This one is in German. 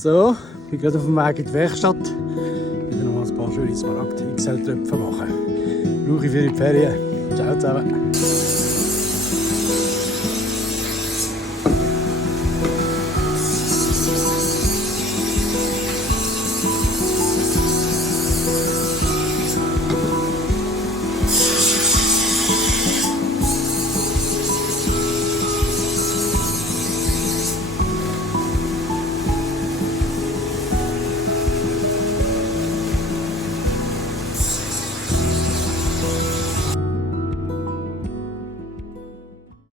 So, ich bin gerade auf dem Weg in die Werkstatt. Ich will noch mal ein paar schöne Smaragd XL-Tröpfe machen. Brauche ich für die Ferien. Ciao zusammen.